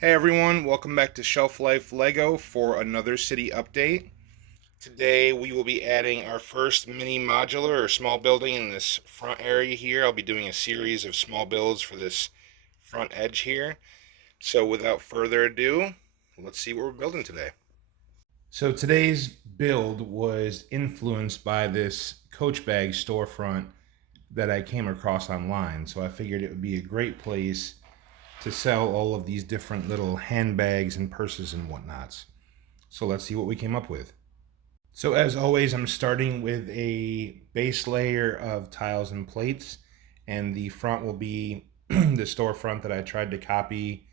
Hey everyone, welcome back to Shelf Life Lego for another city update. Today we will be adding our first mini modular or small building in this front area here. I'll be doing a series of small builds for this front edge here. So without further ado, let's see what we're building today. So today's build was influenced by this Coach bag storefront that I came across online. So I figured it would be a great place to sell all of these different little handbags and purses and whatnots. So let's see what we came up with. So as always, I'm starting with a base layer of tiles and plates, and the front will be the storefront that I tried to copy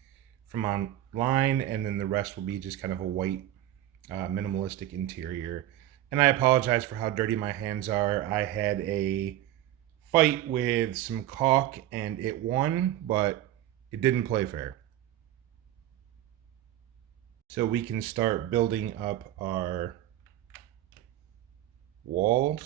from online, and then the rest will be just kind of a white minimalistic interior. And I apologize for how dirty my hands are. I had a fight with some caulk and it won, but it didn't play fair. So we can start building up our walls.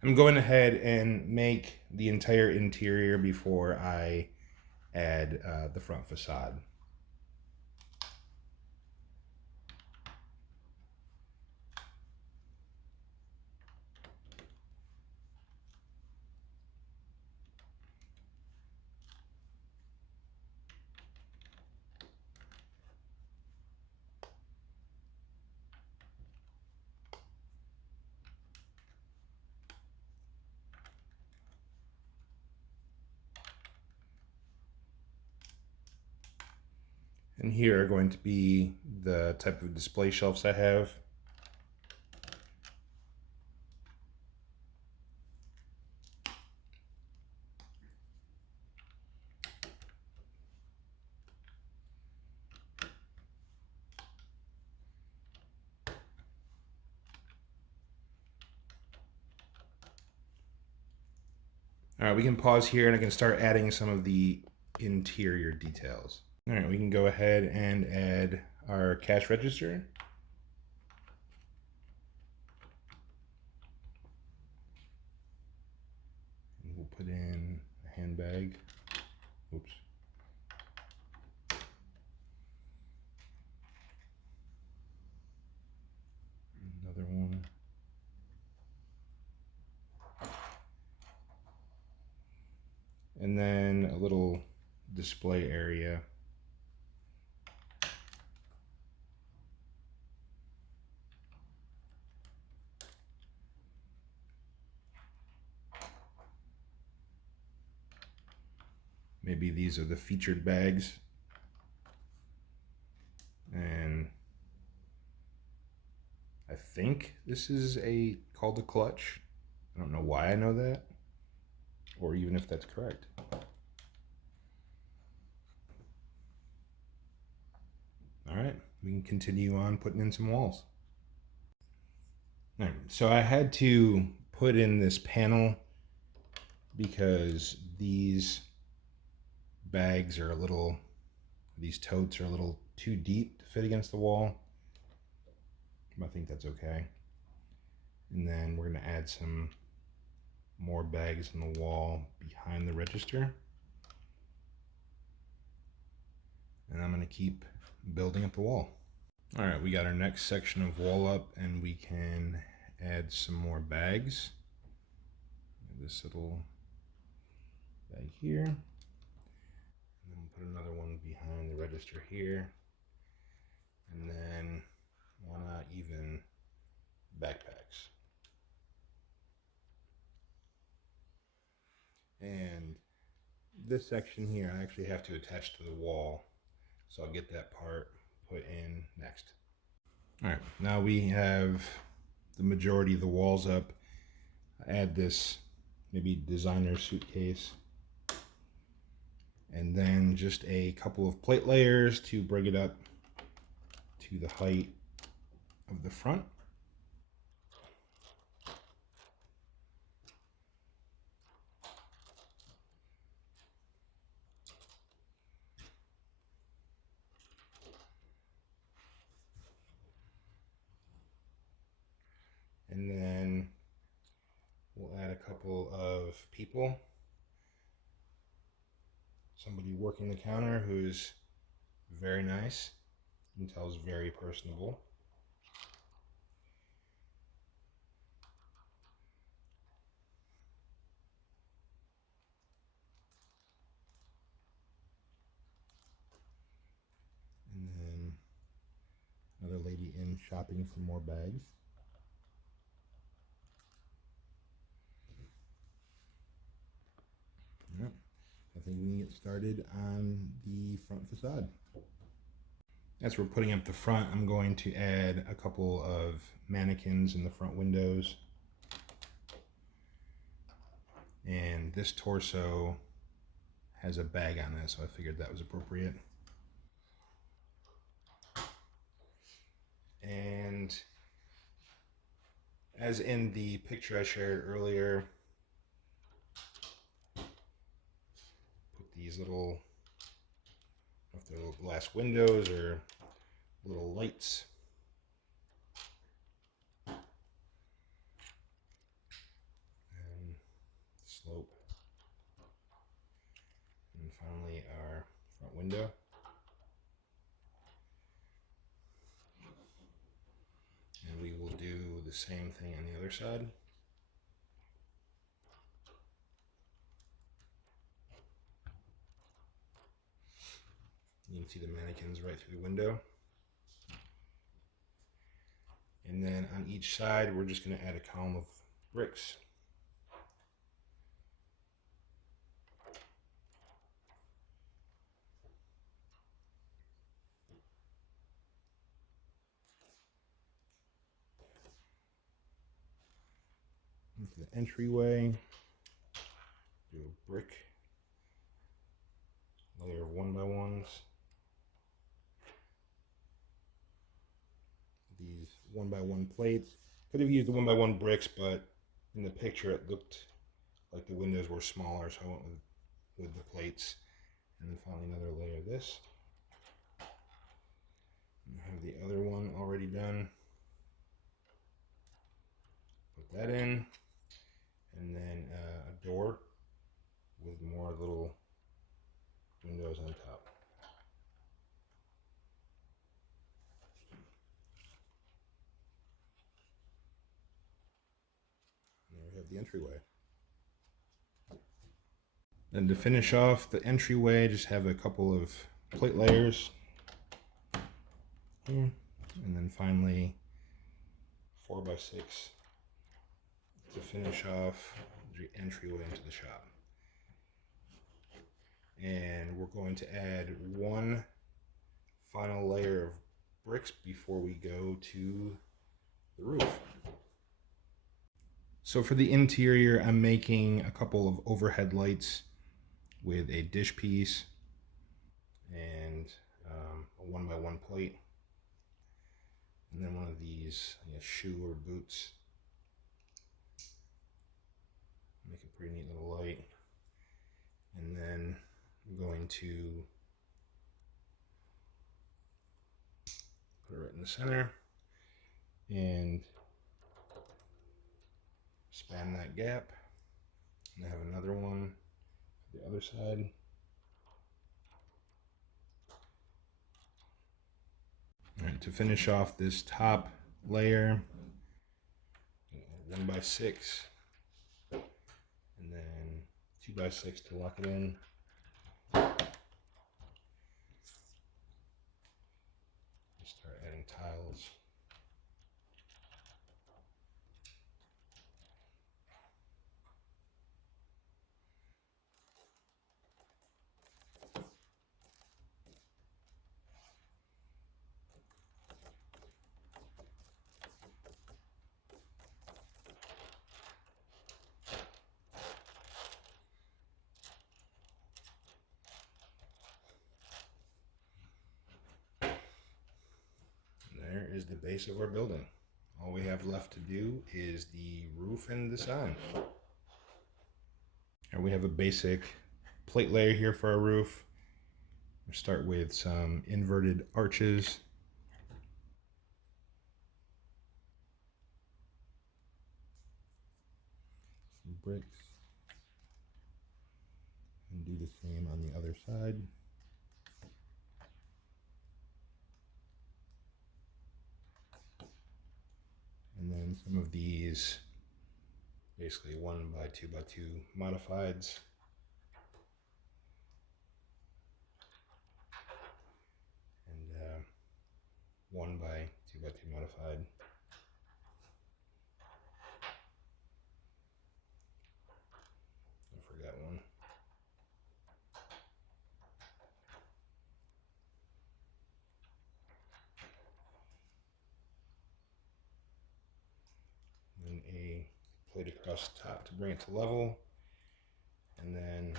I'm going ahead and make the entire interior before I add the front facade. And here are going to be the type of display shelves I have. All right, we can pause here and I can start adding some of the interior details. All right, we can go ahead and add our cash register. And we'll put in a handbag. Oops. Another one. And then a little display area. Maybe these are the featured bags. And I think this is called a clutch. I don't know why I know that, or even if that's correct. All right, we can continue on putting in some walls. All right, so I had to put in this panel because these bags are these totes are a little too deep to fit against the wall. I think that's okay. And then we're gonna add some more bags on the wall behind the register. And I'm gonna keep building up the wall. All right, we got our next section of wall up and we can add some more bags. This little bag here. And then we'll put another one behind the register here. And then why not even backpacks? And this section here I actually have to attach to the wall, so I'll get that part put in next. All right, now we have the majority of the walls up. I add this maybe designer suitcase And then just a couple of plate layers to bring it up to the height of the front. And then we'll add a couple of people. Somebody working the counter who's very nice. You can tell is very personable. And then another lady in shopping for more bags. Yep. I think we can get started on the front facade. As we're putting up the front, I'm going to add a couple of mannequins in the front windows. And this torso has a bag on it, so I figured that was appropriate. And as in the picture I shared earlier, put these little, if they're little glass windows or little lights. And slope. And finally our front window. And we will do the same thing on the other side. You can see the mannequins right through the window. And then on each side, we're just going to add a column of bricks. And for the entryway, do a brick layer of 1x1s. These 1x1 plates. Could have used the 1x1 bricks, but in the picture it looked like the windows were smaller, so I went with the plates. And then finally another layer of this. And I have the other one already done. Put that in. And then a door with more little windows on top. And there we have the entryway. And to finish off the entryway, just have a couple of plate layers here. And then finally 4x6 to finish off the entryway into the shop. And we're going to add one final layer of bricks before we go to the roof. So for the interior, I'm making a couple of overhead lights with a dish piece and a 1x1 plate. And then one of these, I guess, shoe or boots. Make a pretty neat little light. And then I'm going to put it right in the center and span that gap. And I have another one on the other side. All right, to finish off this top layer, 1x6, and then 2x6 to lock it in. Start adding tiles. is the base of our building. All we have left to do is the roof and the sign. And we have a basic plate layer here for our roof. We'll start with some inverted arches. Some bricks. And do the same on the other side. And then some of these basically 1x2x2 modifieds. And 1x2x2 modified. I forgot one. And a plate across the top to bring it to level. And then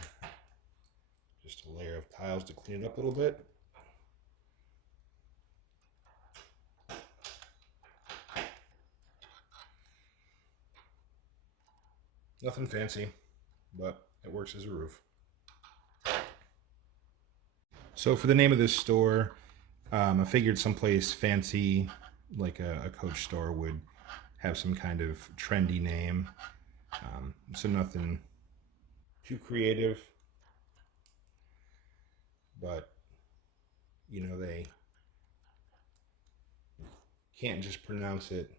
just a layer of tiles to clean it up a little bit. Nothing fancy, but it works as a roof. So for the name of this store, I figured someplace fancy, like a Coach store, would have some kind of trendy name. So nothing too creative, but you know, they can't just pronounce it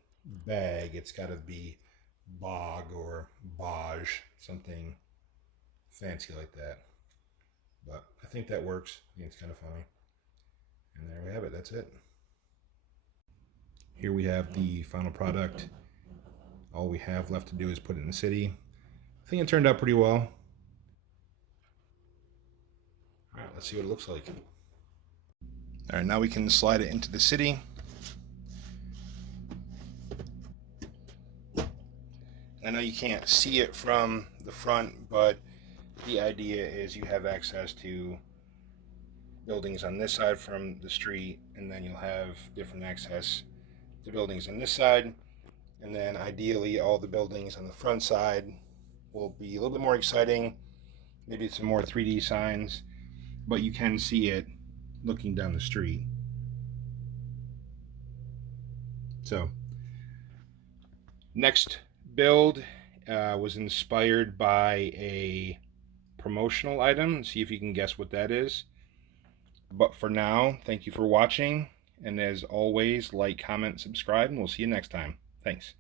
bag. It's got to be bog or boj, something fancy like that. But I think that works. I think it's kind of funny. And there we have it. That's it. Here we have the final product. All we have left to do is put it in the city. I think it turned out pretty well. All right, let's see what it looks like. All right, now we can slide it into the city. I know you can't see it from the front, but the idea is you have access to buildings on this side from the street, and then you'll have different access to buildings on this side, and then ideally all the buildings on the front side will be a little bit more exciting, maybe some more 3D signs, but you can see it looking down the street. So next build was inspired by a promotional item. See if you can guess what that is. But for now, thank you for watching, and as always, like, comment, subscribe, and we'll see you next time. Thanks.